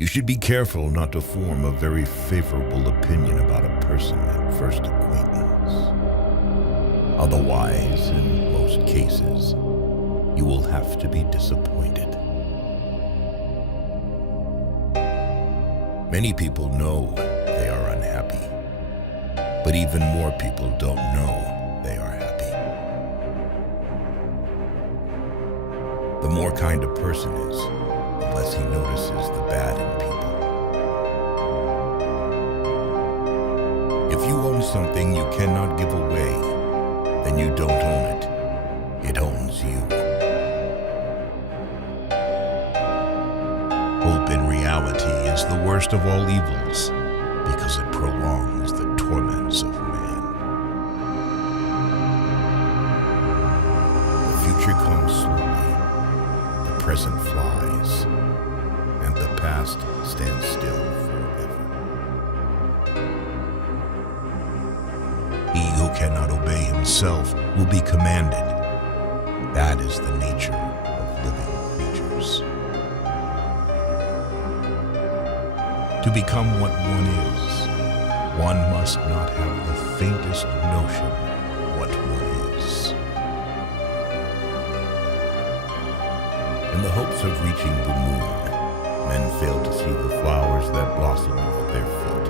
You should be careful not to form a very favorable opinion about a person at first acquaintance. Otherwise, in most cases, you will have to be disappointed. Many people know they are unhappy, but even more people don't know they are happy. The more kind a person is, the less he notices the bad in people. If you own something you cannot give away, then you don't own it. It owns you. Hope in reality is the worst of all evils because it prolongs the torments of man. The future comes slowly, the present flies, and the past stands still forever. He who cannot obey himself will be commanded. That is the nature of living creatures. To become what one is, one must not have the faintest notion what one is. In the hopes of reaching the moon, men fail to see the flowers that blossom at their feet.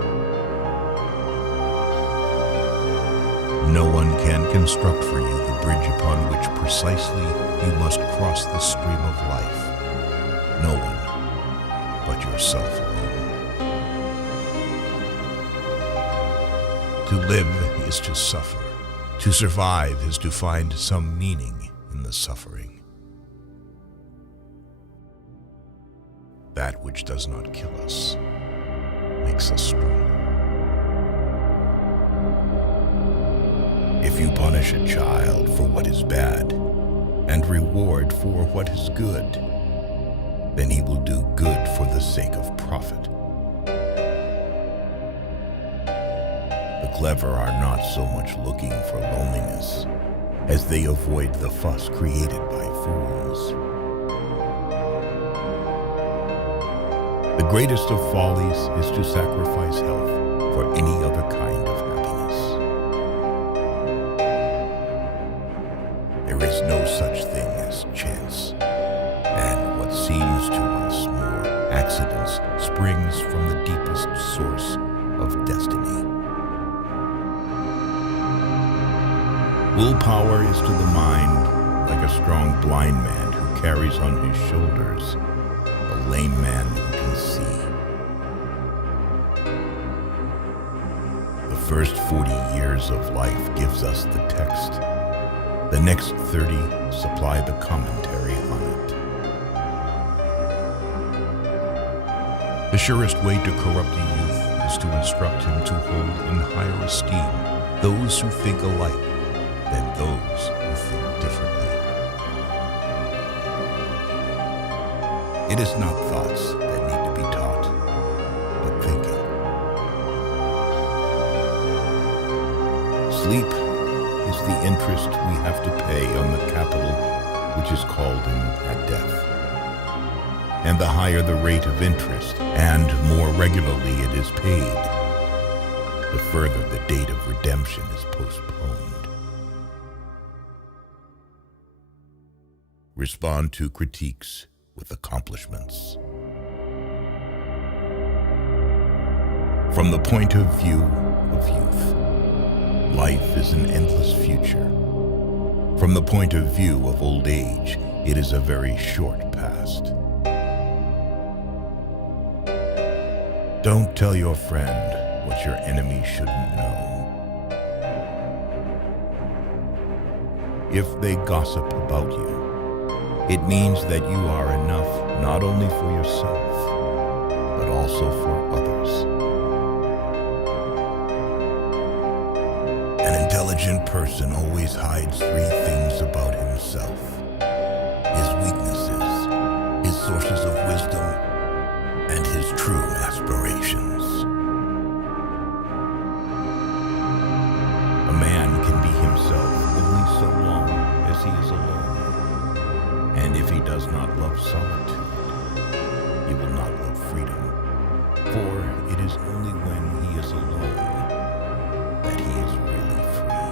No one can construct for you the bridge upon which precisely you must cross the stream of life. No one but yourself alone. To live is to suffer. To survive is to find some meaning in the suffering. That which does not kill us makes us strong. If you punish a child for what is bad and reward for what is good, then he will do good for the sake of profit. The clever are not so much looking for loneliness as they avoid the fuss created by fools. The greatest of follies is to sacrifice health for any other kind of happiness. There is no such thing as chance, and what seems to us more accidents springs from the deepest source of destiny. Willpower is to the mind like a strong blind man who carries on his shoulders a lame man who can see. The first 40 years of life gives us the text. The next 30 supply the commentary on it. The surest way to corrupt a youth is to instruct him to hold in higher esteem those who think alike than those who think differently. It is not thoughts that need to be taught, but thinking. Sleep is the interest we have to pay on the capital which is called in death. And the higher the rate of interest and more regularly it is paid, the further the date of redemption is postponed. Respond to critiques with accomplishments. From the point of view of youth, life is an endless future. From the point of view of old age, it is a very short past. Don't tell your friend what your enemy shouldn't know. If they gossip about you, it means that you are enough not only for yourself, but also for others. An intelligent person always hides 3 things about himself: his weaknesses, his sources of wisdom, and his true aspirations. A man can be himself only so long as he is alone. And if he does not love solitude, he will not love freedom. is only when he is alone that he is really free.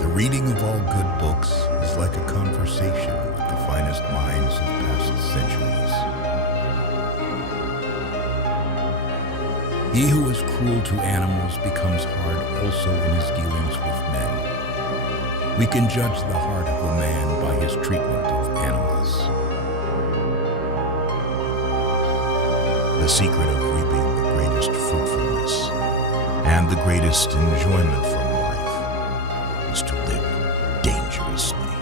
The reading of all good books is like a conversation with the finest minds of past centuries. He who is cruel to animals becomes hard also in his dealings with men. We can judge the heart of a man by his treatment of animals. The secret of reaping the greatest fruitfulness and the greatest enjoyment from life is to live dangerously.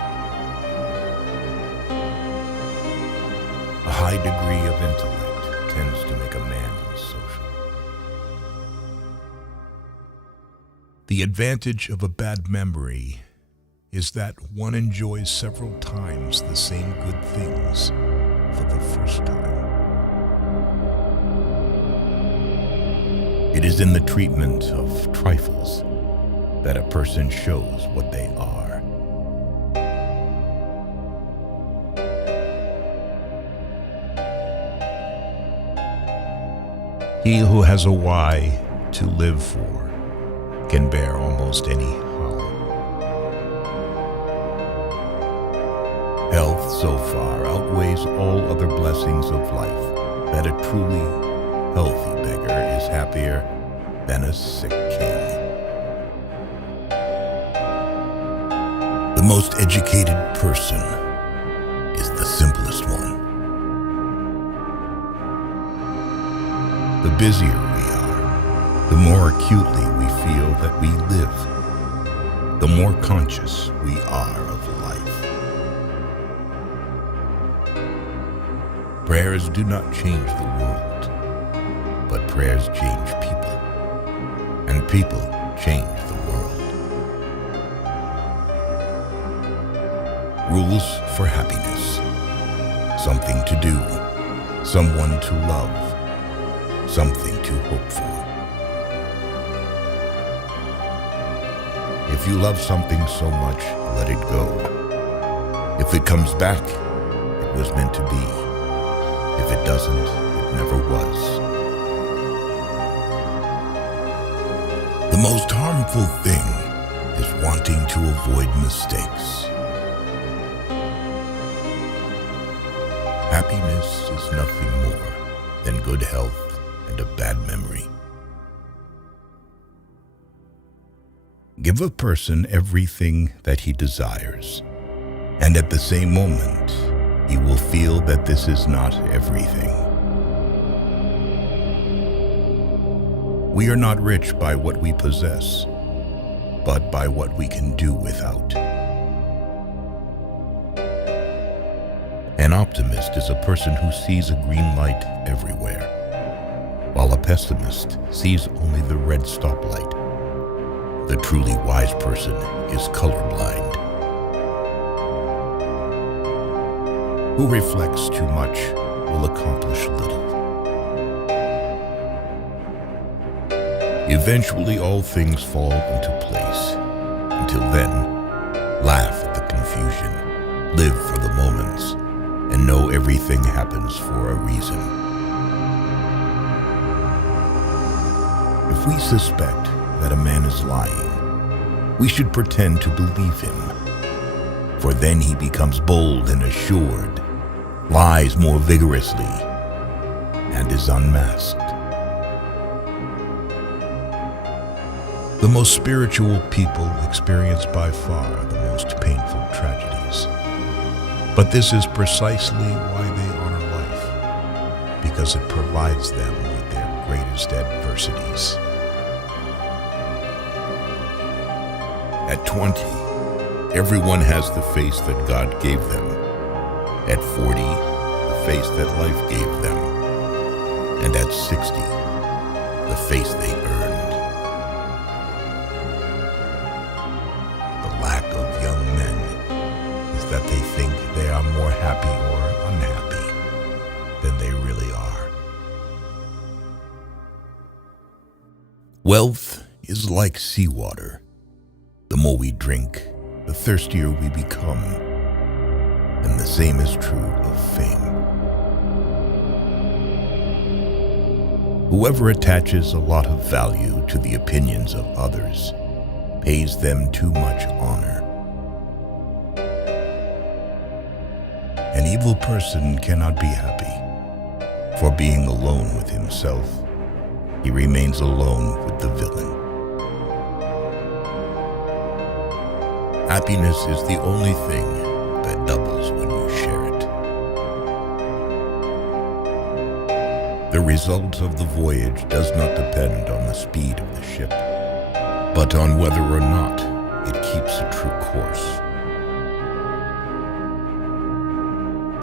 A high degree of intellect tends to make a man unsocial. The advantage of a bad memory is that one enjoys several times the same good things for the first time. It is in the treatment of trifles that a person shows what they are. He who has a why to live for can bear almost any how. Health so far outweighs all other blessings of life that a truly healthy beggar is happier than a sick king. The most educated person is the simplest one. The busier we are, the more acutely we feel that we live, the more conscious we are of life. Prayers do not change the world, but prayers change people, and people change the world. Rules for happiness: something to do, someone to love, something to hope for. If you love something so much, let it go. If it comes back, it was meant to be. If it doesn't, it never was. The most harmful thing is wanting to avoid mistakes. Happiness is nothing more than good health and a bad memory. Give a person everything that he desires, and at the same moment, he will feel that this is not everything. We are not rich by what we possess, but by what we can do without. An optimist is a person who sees a green light everywhere, while a pessimist sees only the red stoplight. The truly wise person is colorblind. Who reflects too much will accomplish little. Eventually all things fall into place. Until then, laugh at the confusion, live for the moments, and know everything happens for a reason. If we suspect that a man is lying, we should pretend to believe him, for then he becomes bold and assured, lies more vigorously, and is unmasked. The most spiritual people experience by far the most painful tragedies. But this is precisely why they honor life, because it provides them with their greatest adversities. At 20, everyone has the face that God gave them. At 40, the face that life gave them. And at 60, the face they earned. The lack of young men is that they think they are more happy or unhappy than they really are. Wealth is like seawater. The more we drink, the thirstier we become. And the same is true of fame. Whoever attaches a lot of value to the opinions of others pays them too much honor. An evil person cannot be happy, for being alone with himself, he remains alone with the villain. Happiness is the only thing that doubles when you share it. The result of the voyage does not depend on the speed of the ship, but on whether or not it keeps a true course.